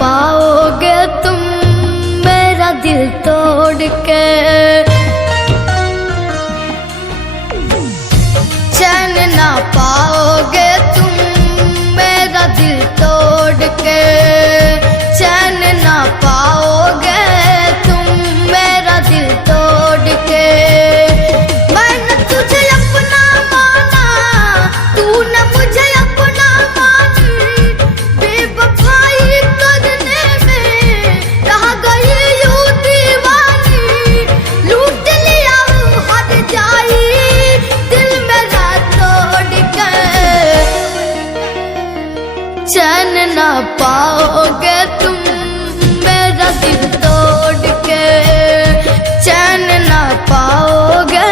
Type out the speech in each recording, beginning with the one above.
पाओगे तुम मेरा दिल तोड़ के, चैन ना पाओगे तुम मेरा दिल तोड़ के, चैन ना पाओगे तुम मेरा दिल तोड़ के। मैंने तुझे अपना माना, तूने मुझे अपना मानी, बेवफाई करने में रह गई यूं दीवानी, लूट लिया हर जाई दिल मेरा तोड़ के, चैन ना पाओगे तुम मेरा दिल तोड़ के, चैन ना पाओगे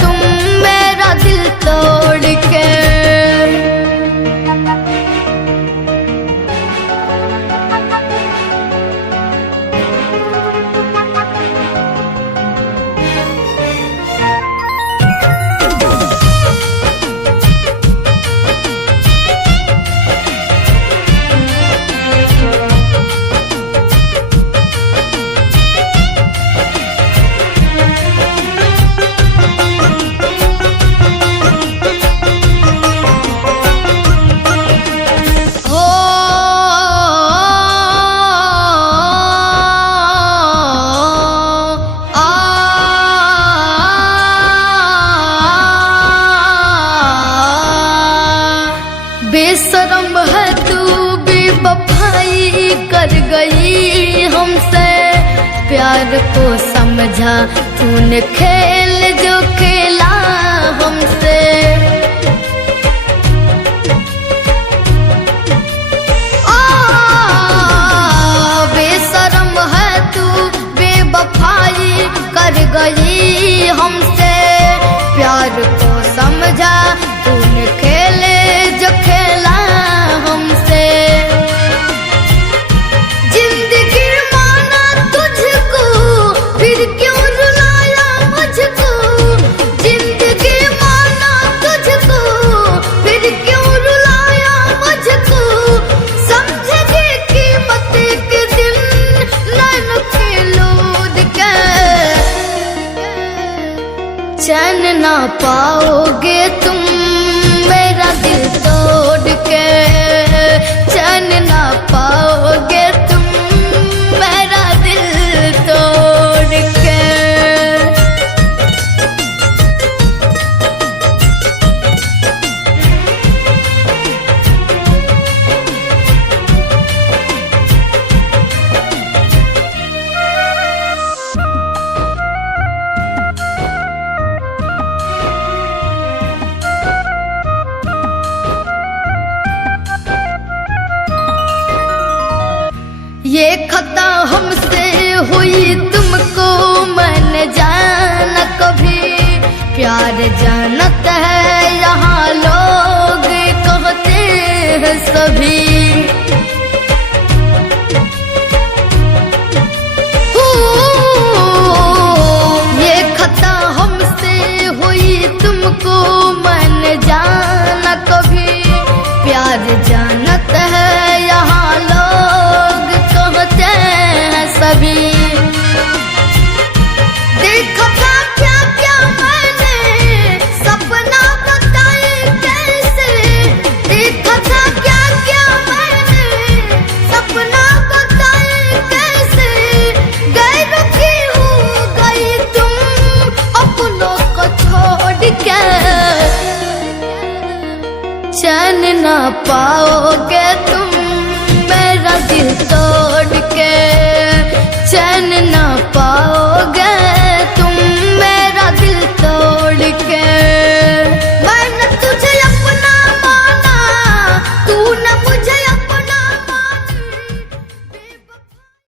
तुम मेरा दिल तोड़ के। बेशरम है तू बेवफाई कर गई हमसे, प्यार को समझा तूने खेल जो खेला हमसे। बेशरम है तू बेवफाई कर गई हमसे, प्यार को समझा तूने खेले जो खेला हमसे। जिंदगी माना तुझको फिर क्यों रुलाया मुझको, जिंदगी माना तुझको फिर क्यों रुलाया मुझको, समझेगी कीमत के दिन नैन के लोद के, चैन ना पाओगे तुम मेरा दिल तोड़ के, चैन ना पाओगे तुम मेरा दिल तोड़ के। ये खता हमसे हुई तुमको मैंने जाना कभी, प्यार जानत है यहाँ लोग कहते हैं सभी। ये खता हमसे हुई तुमको मैंने जाना कभी, प्यार जानत है यहाँ लोग कहते हैं सभी। देखा था क्या क्या मैंने सपना बताए कैसे, देखा था क्या क्या मैंने सपना बताए कैसे, गैर की हो गई तुम अपनों को छोड़ के, चैन ना पाओ